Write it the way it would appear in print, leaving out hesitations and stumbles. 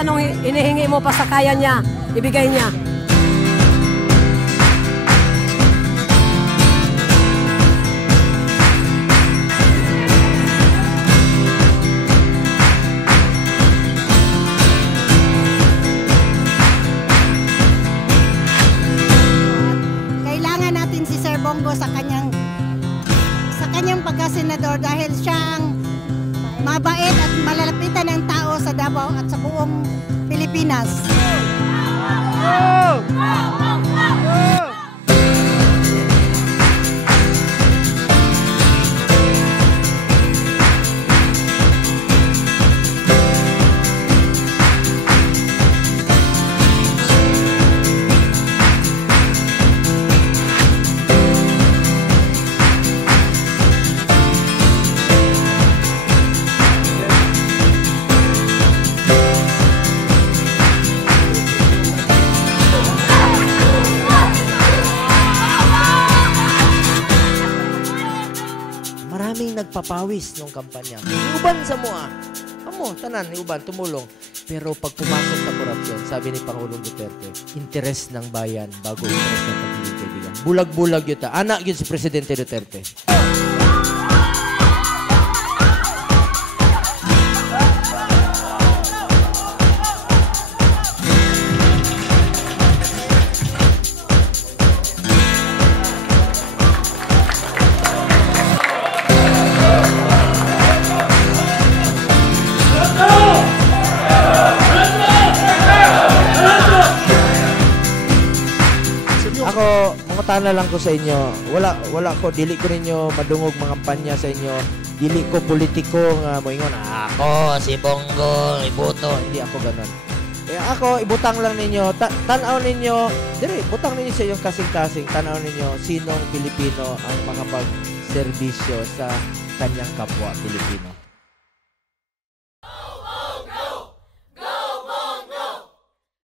anong hinihingi mo pa sa kaya niya, ibigay niya. Kailangan natin si Sir Bongo sa kanyang pagka-senador dahil siya ang mabait at malalapitan ng tao sa Davao at sa buong Pilipinas. Maraming nagpapawis nung kampanya. Iuban sa mua. Amo, tanan, iuban, tumulong. Pero pag pumasok sa korupsyon, sabi ni Pangulong Duterte, interes ng bayan bago interes ng pagiging kaibigan. Bulag-bulag yun ta. Anak yun si Presidente Duterte. Ako, mangutana lang ko sa inyo. Wala ko, dili ko ninyo madungog mga kampanya sa inyo. Dili ko politiko nga moingon, ako si Bongo, iboto. Hindi ako ganun. Kaya ako, ibutang lang ninyo. Tanaw ninyo, dili, butang ninyo sa iyong kasing-kasing. Tanaw ninyo sinong Pilipino ang makapag-serbisyo sa kanyang kapwa Pilipino.